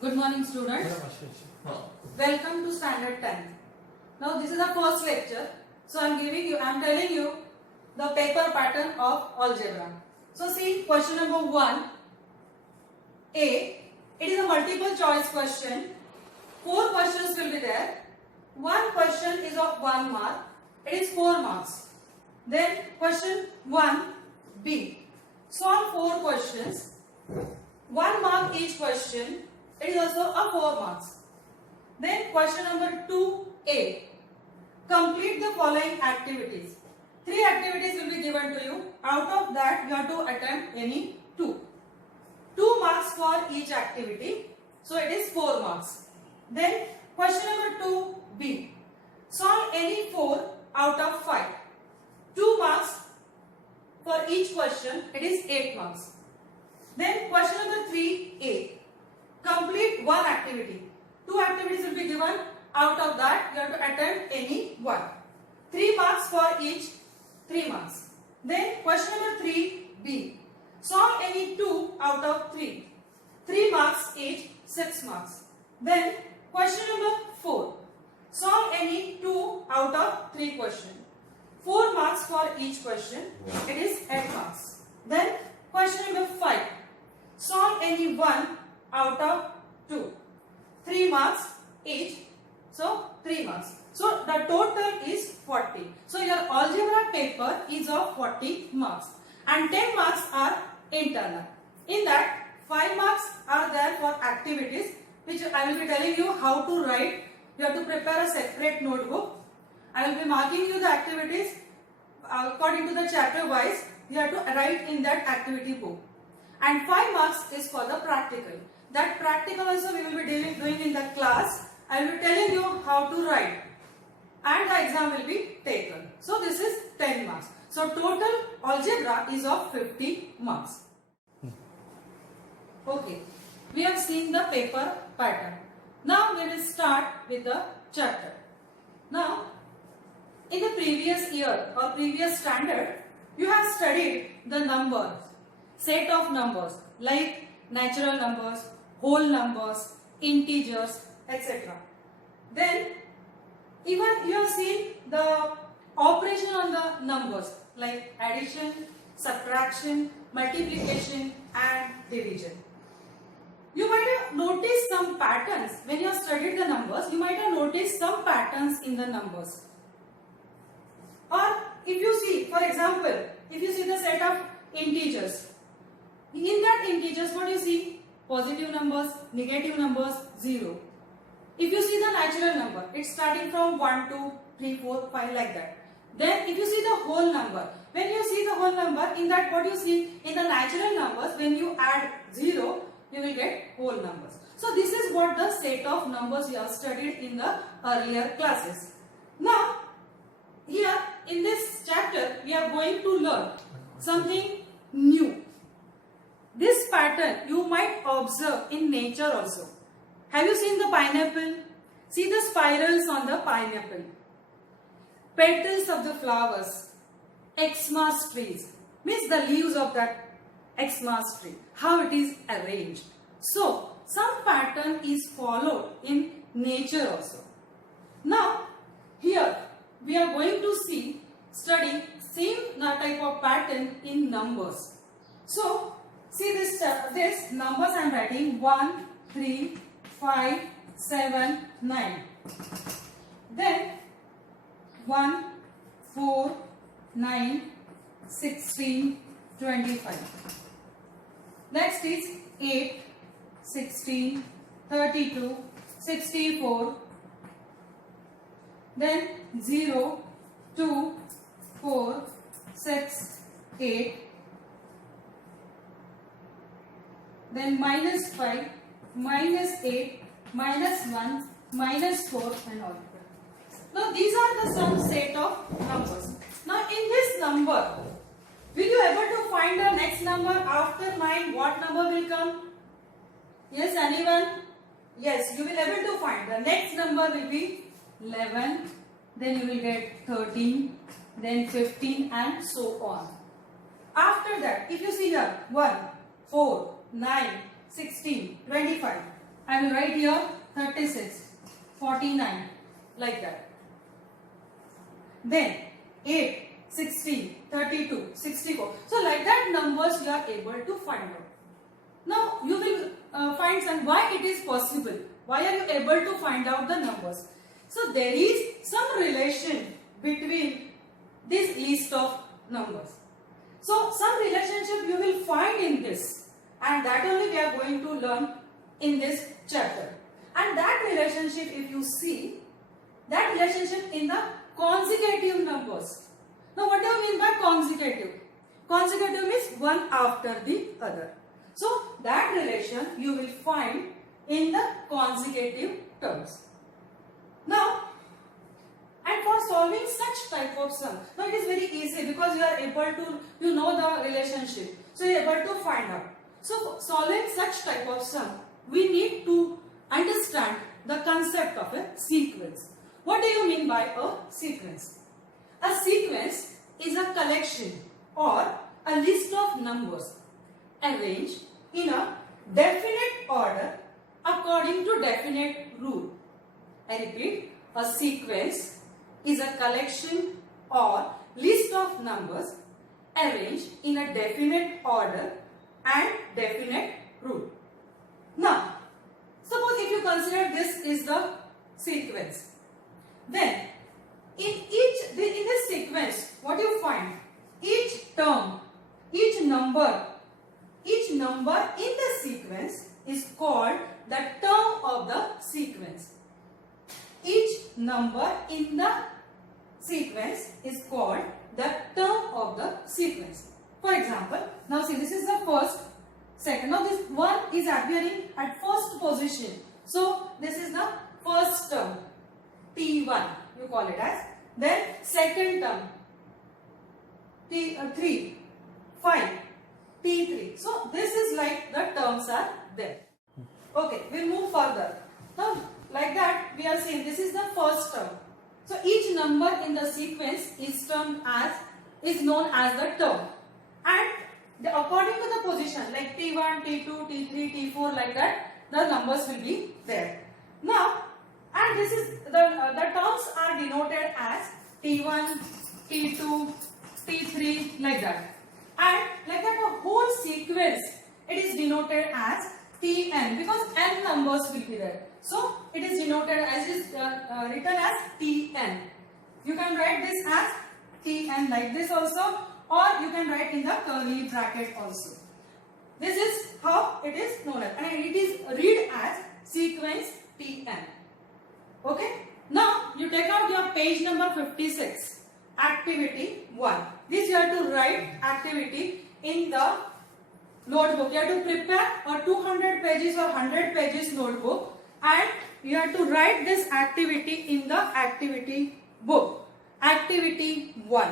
Good morning, students. Welcome to standard 10. Now this is the first lecture. So I am telling you the paper pattern of algebra. So see question number 1. A. It is a multiple choice question. 4 questions will be there. One question is of 1 mark. It is 4 marks. Then question 1. B. Solve 4 questions. 1 mark each question. It is also a 4 marks. Then question number 2A. Complete the following activities. 3 activities will be given to you. Out of that you have to attempt any 2. 2 marks for each activity. So it is 4 marks. Then question number 2B. Solve any 4 out of 5. 2 marks for each question. It is 8 marks. Then question number 3A. Complete 1 activity. 2 activities will be given. Out of that you have to attempt any 1. 3 marks for each. 3 marks. Then question number 3B. Solve any 2 out of 3. 3 marks each. 6 marks. Then question number 4. Solve any 2 out of 3 questions. 4 marks for each question. It is 8 marks. Then question number 5. Solve any 1 out of 2. 3 marks each. So 3 marks. So the total is 40. So your algebra paper is of 40 marks. And 10 marks are internal. In that 5 marks are there for activities, which I will be telling you how to write. You have to prepare a separate notebook. I will be marking you the activities according to the chapter wise. You have to write in that activity book. And 5 marks is for the practical. That practical also we will be doing in the class. I will be telling you how to write. And the exam will be taken. So this is 10 marks. So total algebra is of 50 marks. Okay. We have seen the paper pattern. Now we will start with the chapter. Now, in the previous year or previous standard, you have studied the numbers, set of numbers like natural numbers, whole numbers, integers, etc. Then, even you have seen the operation on the numbers like addition, subtraction, multiplication and division. You might have noticed some patterns when you have studied the numbers. You might have noticed some patterns in the numbers. Or if you see, for example, if you see the set of integers, in that integers what you see? Positive numbers, negative numbers, 0. If you see the natural number, it's starting from 1, 2, 3, 4, 5 like that. Then if you see the whole number, when you see the whole number, in that what you see? In the natural numbers, when you add 0, you will get whole numbers. So this is what the set of numbers you have studied in the earlier classes. Now, here in this chapter, we are going to learn something new. This pattern you might observe in nature also. Have you seen the pineapple? See the spirals on the pineapple. Petals of the flowers. Xmas trees. Means the leaves of that Xmas tree. How it is arranged. So, some pattern is followed in nature also. Now, here we are going to study same type of pattern in numbers. So, see this numbers I am writing 1, 3, 5, 7, 9. Then 1, 4, 9, 16, 25. Next is 8, 16, 32, 64. Then 0, 2, 4, 6, 8. Then minus 5, minus 8, minus 1, minus 4 and all. Now these are the some set of numbers. Now in this number, will you able to find the next number after 9? What number will come? Yes, anyone? Yes, you will able to find. The next number will be 11. Then you will get 13. Then 15 and so on. After that, if you see here 1, 4, 9, 16, 25. I will write here 36, 49, like that. Then 8, 16, 32, 64. So like that numbers you are able to find out. Now you will find some why it is possible. Why are you able to find out the numbers? So there is some relation between this list of numbers. So some relationship you will find in this, and that only we are going to learn in this chapter. And that relationship, if you see, that relationship in the consecutive numbers. Now what do you mean by consecutive? Consecutive means one after the other. So that relation you will find in the consecutive terms. Now, and for solving such type of sum, now it is very easy because you are able to, you know the relationship. So you are able to find out. So solving such type of sum, we need to understand the concept of a sequence. What do you mean by a sequence? A sequence is a collection or a list of numbers arranged in a definite order according to definite rule. I repeat, a sequence is a collection or list of numbers arranged in a definite order and definite rule. Now, suppose if you consider this is the sequence, then in this sequence, what you find? Each term, each number in the sequence is called the term of the sequence. Each number in the sequence is called the term of the sequence. For example, now see, this is the first, second. Now this one is appearing at first position. So this is the first term, T1 you call it as. Then second term, T3, 5, T3. So this is like the terms are there. Okay, we'll move further. Now like that we are saying this is the first term. So each number in the sequence is known as the term, and according to the position like T1, T2, T3, T4 like that, the numbers will be there. Now, and this is the terms are denoted as T1, T2, T3 like that, and like that the whole sequence it is denoted as Tn because n numbers will be there. So it is denoted as written as Tn. You can write this as Tn like this also, or you can write in the curly bracket also. This is how it is known as, and it is read as sequence Tn. Okay. Now you take out your page number 56, activity 1. This you have to write activity in the notebook. You have to prepare a 200 pages or 100 pages notebook, and you have to write this activity in the activity book. Activity 1.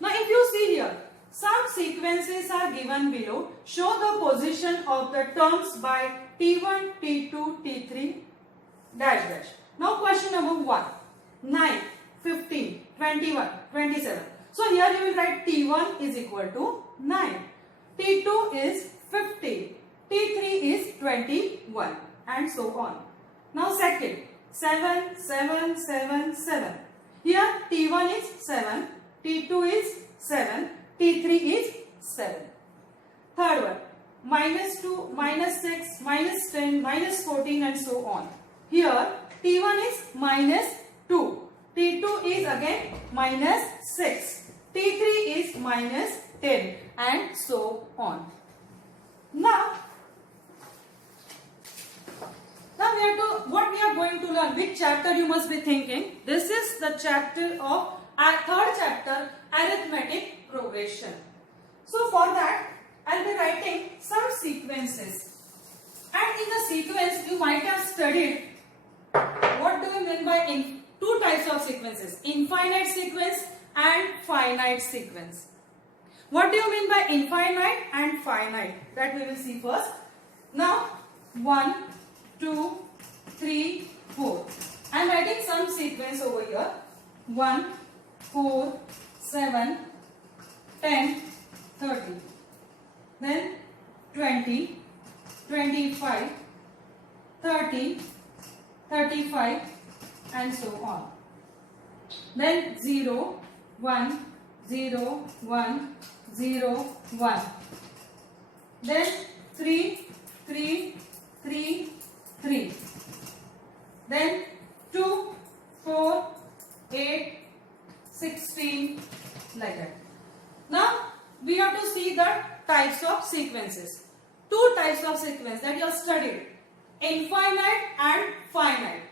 Now if you see here, some sequences are given below. Show the position of the terms by T1, T2, T3, dash dash. Now question number 1. 9, 15, 21, 27. So here you will write T1 is equal to 9. T2 is 15. T3 is 21, and so on. Now second, 7, 7, 7, 7. Here T1 is 7, T2 is 7, T3 is 7. Third one, minus 2, minus 6, minus 10, minus 14 and so on. Here T1 is minus 2, T2 is again minus 6, T3 is minus 10 and so on. Now what we are going to learn, which chapter you must be thinking. This is the chapter of third chapter, arithmetic progression. So for that I will be writing some sequences, and in the sequence you might have studied what do you mean by two types of sequences, infinite sequence and finite sequence. What do you mean by infinite and finite? That we will see first. Now 1, 2, 3, 4. I am writing some sequence over here. 1, 4, 7, 10, 30. Then 20, 25, 30, 35 and so on. Then 0, 1, 0, 1, 0, 1. Then 3, 3, 3, 3. Then 2, 4, 8, 16, like that. Now we have to see the types of sequences. Two types of sequence that you have studied: infinite and finite.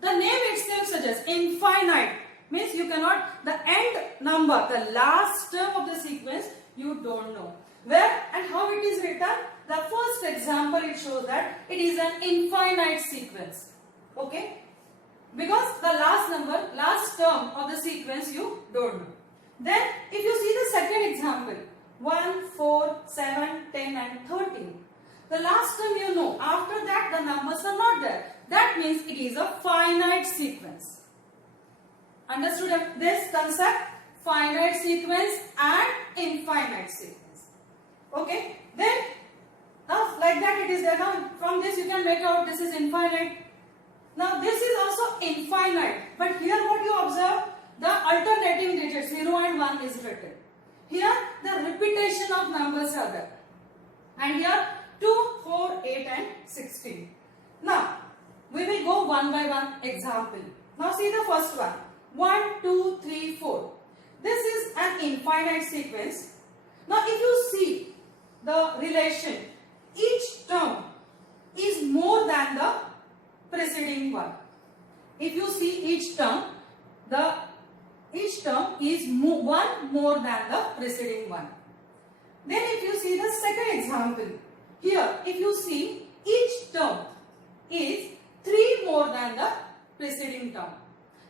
The name itself suggests infinite means you cannot, the end number, the last term of the sequence you don't know. Where and how it is written? The first example it shows that it is an infinite sequence. Okay? Because the last number, last term of the sequence you don't know. Then if you see the second example, 1, 4, 7, 10 and 13. The last term you know, after that the numbers are not there. That means it is a finite sequence. Understood this concept? Finite sequence and infinite sequence. Okay? Then, now like that it is there. Now from this you can make out this is infinite. Now this is also infinite. But here what you observe? The alternating digits 0 and 1 is written. Here the repetition of numbers are there. And here 2, 4, 8 and 16. Now we will go one by one example. Now see the first one. 1, 2, 3, 4. This is an infinite sequence. Now if you see the relation, each term is more than the preceding one. If you see each term is one more than the preceding one. Then if you see the second example, here if you see each term is 3 more than the preceding term.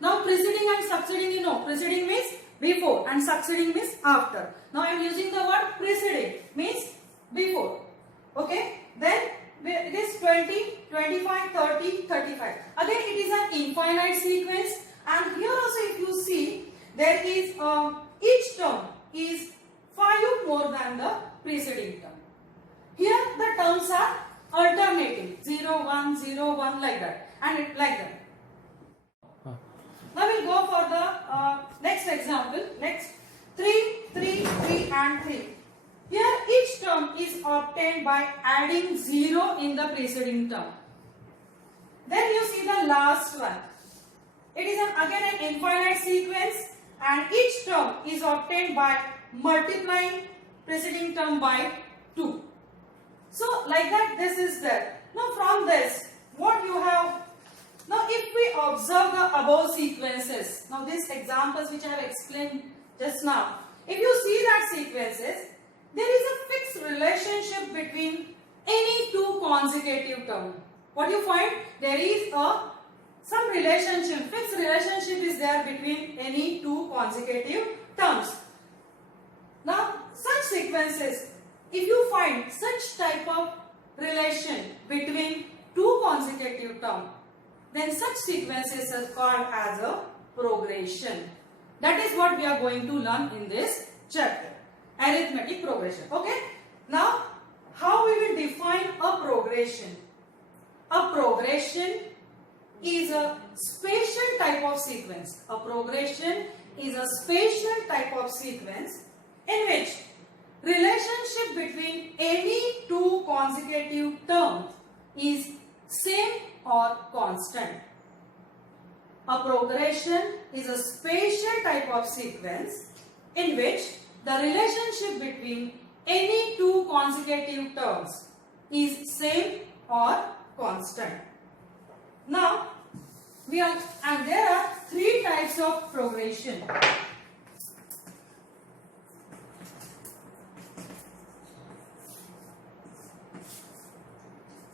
Now preceding and succeeding, you know, preceding means before and succeeding means after. Now I am using the word preceding means before. Okay, then it is 20, 25, 30, 35. Again it is an infinite sequence, and here also if you see there is each term is 5 more than the preceding term. Here the terms are alternating 0, 1, 0, 1 like that, and it like that. Now we will go for the next example. Next 3, 3, 3 and 3. Here each term is obtained by adding 0 in the preceding term. Then you see the last one. It is again an infinite sequence, and each term is obtained by multiplying preceding term by 2. So like that this is there. Now from this what you have, now if we observe the above sequences, now these examples which I have explained just now, if you see that sequences, there is a fixed relationship between any two consecutive terms. What you find? There is some relationship, fixed relationship is there between any two consecutive terms. Now such sequences, if you find such type of relation between two consecutive terms, then such sequences are called as a progression. That is what we are going to learn in this chapter. Arithmetic progression. Okay. Now, how we will define a progression? A progression is a spatial type of sequence. A progression is a spatial type of sequence in which relationship between any two consecutive terms is same or constant. A progression is a spatial type of sequence in which the relationship between any two consecutive terms is same or constant. Now, there are three types of progression.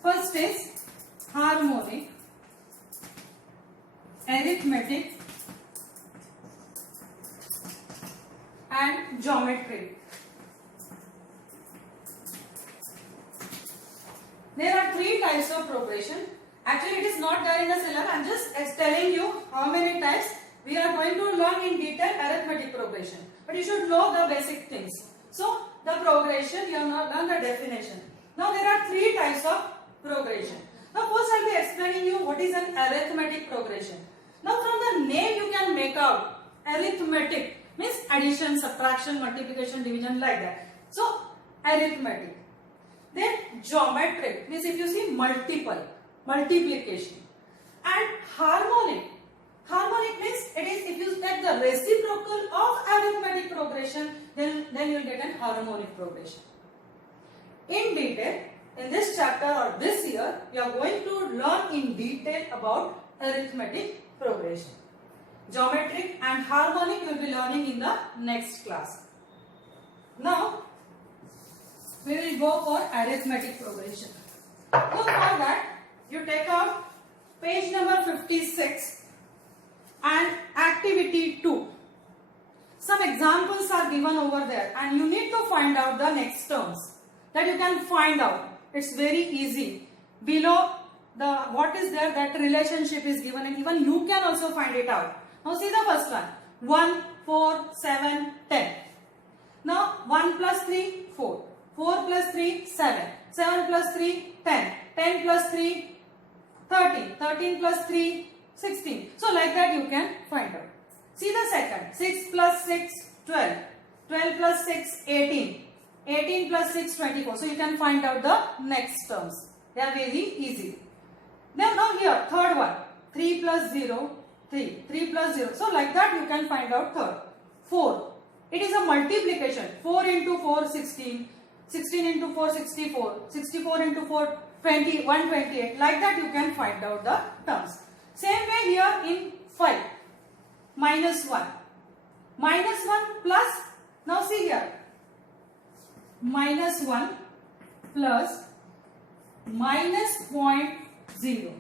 First is harmonic, arithmetic and geometric. There are three types of progression. Actually, it is not there in the syllabus. I am just telling you how many types. We are going to learn in detail arithmetic progression. But you should know the basic things. So, the progression, you have not learned the definition. Now, there are three types of progression. Now first I will be explaining you what is an arithmetic progression. Now from the name you can make out arithmetic means addition, subtraction, multiplication, division, like that. So arithmetic. Then geometric means if you see multiplication. And harmonic means it is if you take the reciprocal of arithmetic progression, then you will get an harmonic progression. In detail, in this chapter or this year, you are going to learn in detail about arithmetic progression. Geometric and harmonic you will be learning in the next class. Now, we will go for arithmetic progression. So for that, you take out page number 56 and activity 2. Some examples are given over there and you need to find out the next terms that you can find out. It's very easy. Below the what is there, that relationship is given and even you can also find it out. Now see the first one. 1, 4, 7, 10. Now 1 plus 3, 4. 4 plus 3, 7. 7 plus 3, 10. 10 plus 3, 13. 13 plus 3, 16. So like that you can find out. See the second. 6 plus 6, 12. 12 plus 6, 18. 18 plus 6, 24. So you can find out the next terms. They are very easy. Then now here, third one. 3 plus 0, 3. 3 plus 0. So like that you can find out third. 4. It is a multiplication. 4 into 4, 16. 16 into 4, 64. 64 into 4, 20, 128. Like that you can find out the terms. Same way here in 5. Minus 1. Minus 1 plus, now see here. Minus 1 plus minus 0.0.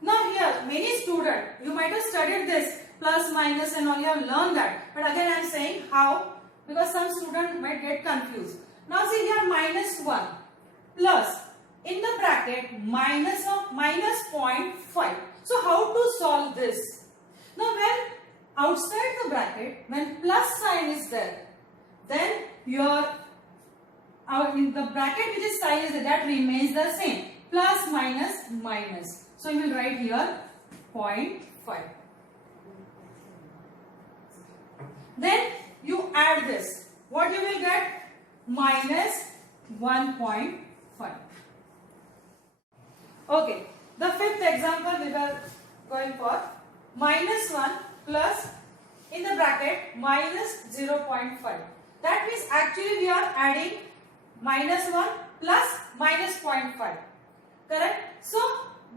Now here, many students, you might have studied this plus, minus and all, you have learned that. But again I am saying how, because some students might get confused. Now see here minus 1 plus, in the bracket, minus 0.5. So how to solve this? Now when outside the bracket, when plus sign is there, then your in the bracket which is sign is there, that remains the same. Plus, minus, minus. So you will write here 0.5. Then you add this. What you will get? Minus 1.5. Okay. The fifth example we were going for. Minus 1 plus, in the bracket, minus 0.5. That means actually we are adding minus 1 plus minus 0.5. Correct? So,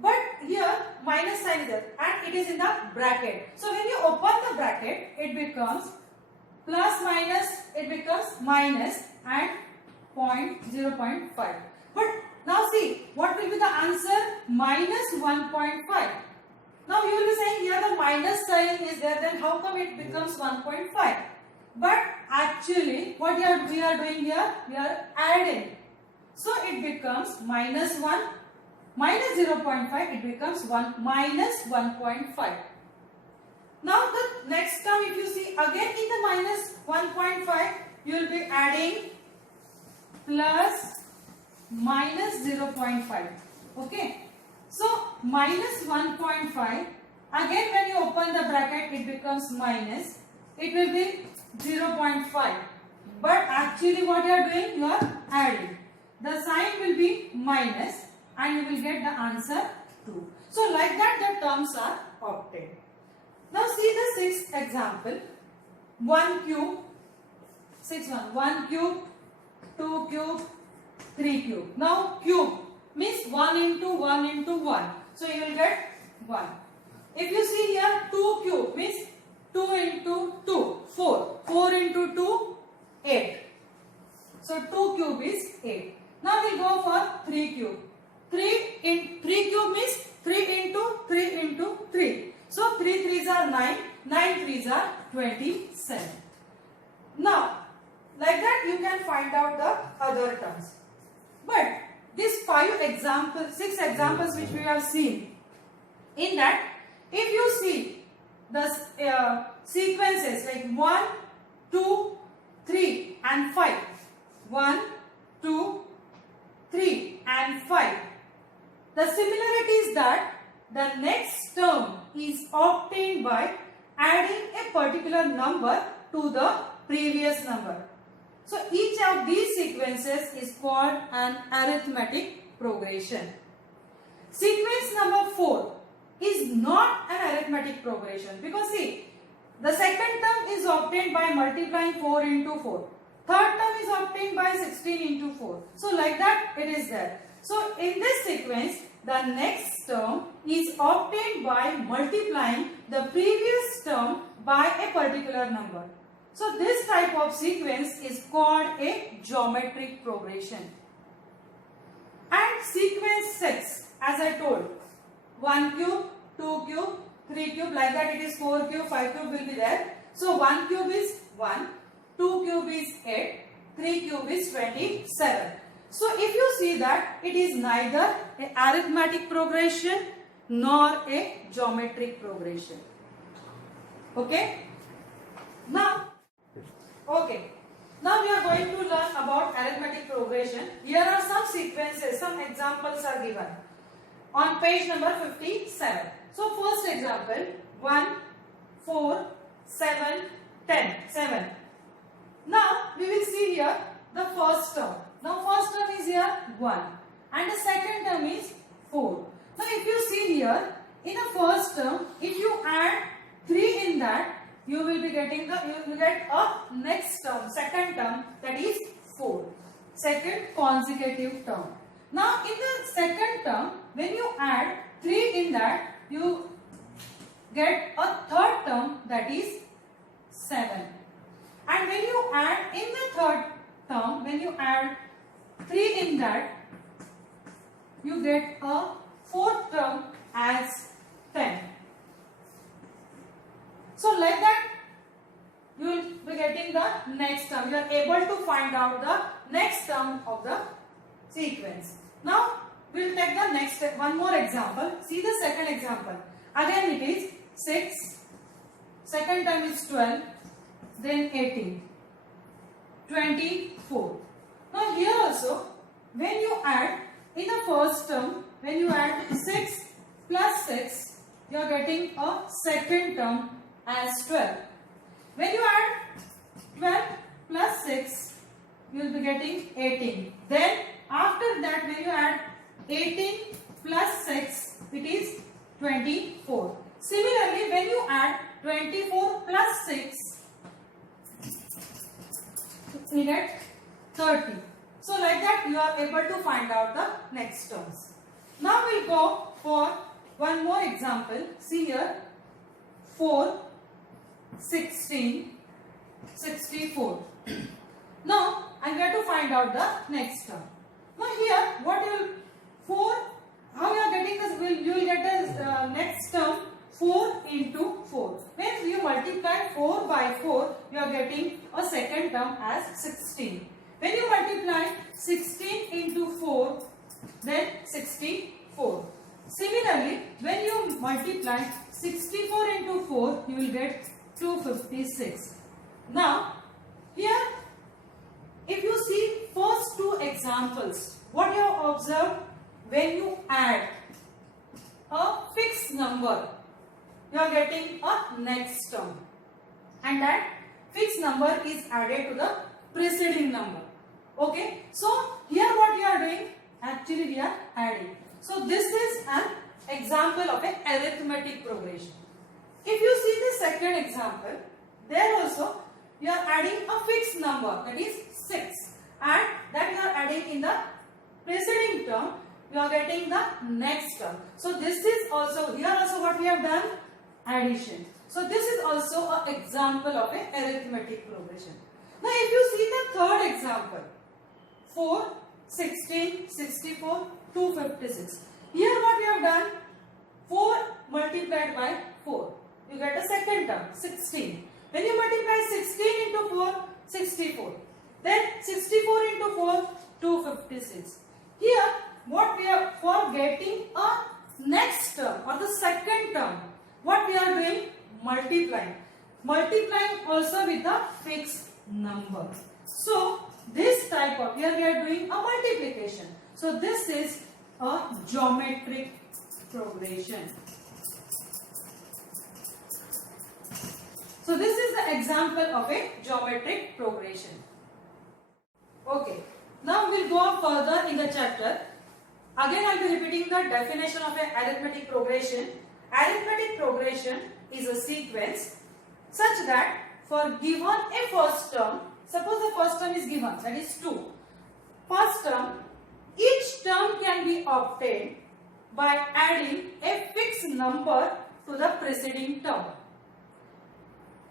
but here minus sign is there and it is in the bracket. So, when you open the bracket, it becomes plus minus, it becomes minus and 0.5. But now see, what will be the answer? Minus 1.5. Now you will be saying here the minus sign is there, then how come it becomes 1.5? But actually what we are doing here, we are adding. So it becomes minus 1, minus 0.5, it becomes 1 minus 1.5. Now the next term, if you see again in the minus 1.5, you will be adding plus minus 0.5. Okay. So minus 1.5, again when you open the bracket it becomes minus, it will be 0.5. But actually what you are doing, you are adding. The sign will be minus and you will get the answer 2. So like that the terms are obtained. Now see the sixth example. 1 cube, 1 cube, 2 cube, 3 cube. Now cube means 1 into 1 into 1. So you will get 1. If you see here 2 cube means 2 into 2, 4. 4 into 2, 8. So 2 cube is 8. Now we go for 3 cube. 3 cube means 3 into 3 into 3. So 3 3s are 9, 9 3s are 27. Now like that you can find out the other terms. But these 6 examples which we have seen, in that if you see the sequences like 1, 2, 3 and 5, 1, 2, 3 and 5, the similarity is that the next term is obtained by adding a particular number to the previous number. So each of these sequences is called an arithmetic progression. Sequence number 4 is not an arithmetic progression because see, the second term is obtained by multiplying 4 into 4. Third term is obtained by 16 into 4. So like that it is there. So in this sequence, the next term is obtained by multiplying the previous term by a particular number. So this type of sequence is called a geometric progression. And sequence 6, as I told, 1 cube, 2 cube, 3 cube, like that it is 4 cube, 5 cube will be there. So 1 cube is 1, 2 cube is 8, 3 cube is 27. So if you see that it is neither an arithmetic progression nor a geometric progression. Okay? Now we are going to learn about arithmetic progression. Here are some sequences, some examples are given on page number 57. So first example, 1, 4, 7, 10, 7. Now we will see here the first term. Now first term is here 1 and the second term is 4. Now if you see here, in the first term, if you add 3 in that, you will be getting you will get a next term, second term, that is 4. Second consecutive term. Now in the second term, when you add 3 in that, you get a third term, that is 7. And when you add in the third term, when you add 3 in that, you get a fourth term as 10. So like that, you will be getting the next term. You are able to find out the next term of the sequence. Now we will take the next one more example. See the second example. Again it is 6. Second term is 12. Then 18. 24. Now here also, when you add in the first term, when you add 6 plus 6, you are getting a second term as 12. When you add 12 plus 6, you will be getting 18. Then after that, when you add 18 plus 6, it is 24. Similarly, when you add 24 plus 6, you get 30. So like that you are able to find out the next terms. Now we'll go for one more example. See here, 4, 16, 64. Now I'm going to find out the next term. Now here, what you will 4? How you are getting this? You will get the next term 4 into 4. When you multiply 4 by 4, you are getting a second term as 16. When you multiply 16 into 4, then 64. Similarly, when you multiply 64 into 4, you will get 256. Now, here, if you see first two examples, what you have observed, when you add a fixed number, you are getting a next term, and that fixed number is added to the preceding number. Okay, so here what we are doing, actually we are adding. So this is an example of an arithmetic progression. If you see the second example, there also you are adding a fixed number, that is 6, and that you are adding in the preceding term, you are getting the next term. So this is also, here also what we have done, addition. So this is also an example of an arithmetic progression. Now if you see the third example, 4, 16, 64, 256. Here what we have done, 4 multiplied by 4. You get a second term, 16. When you multiply 16 into 4, 64. Then 64 into 4, 256. Here, what we are, for getting a next term or the second term, what we are doing? Multiplying. Multiplying also with a fixed number. So, this type of, here we are doing a multiplication. So, this is a geometric progression. So this is the example of a geometric progression. Okay. Now we'll go on further in the chapter. Again I'll be repeating the definition of an arithmetic progression. Arithmetic progression is a sequence such that for given a first term, suppose the first term is given, that is 2. First term, each term can be obtained by adding a fixed number to the preceding term.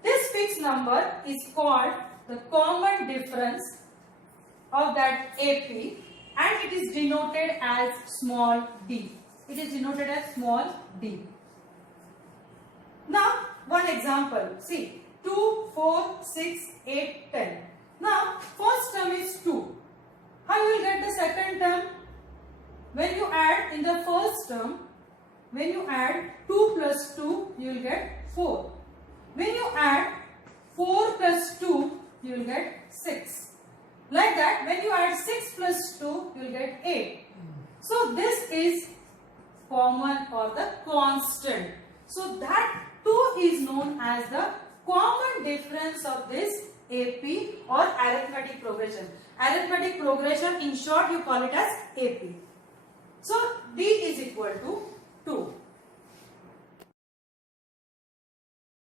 This fixed number is called the common difference of that AP, and it is denoted as small d. It is denoted as small d. Now, one example. See, 2, 4, 6, 8, 10. Now, first term is 2. How you will get the second term? When you add in the first term, when you add 2 plus 2, you will get 4. When you add 4 plus 2, you will get 6. Like that, when you add 6 plus 2, you will get 8. So, this is common or the constant. So, that 2 is known as the common difference of this AP or arithmetic progression. Arithmetic progression, in short, you call it as AP. So, D is equal to 2.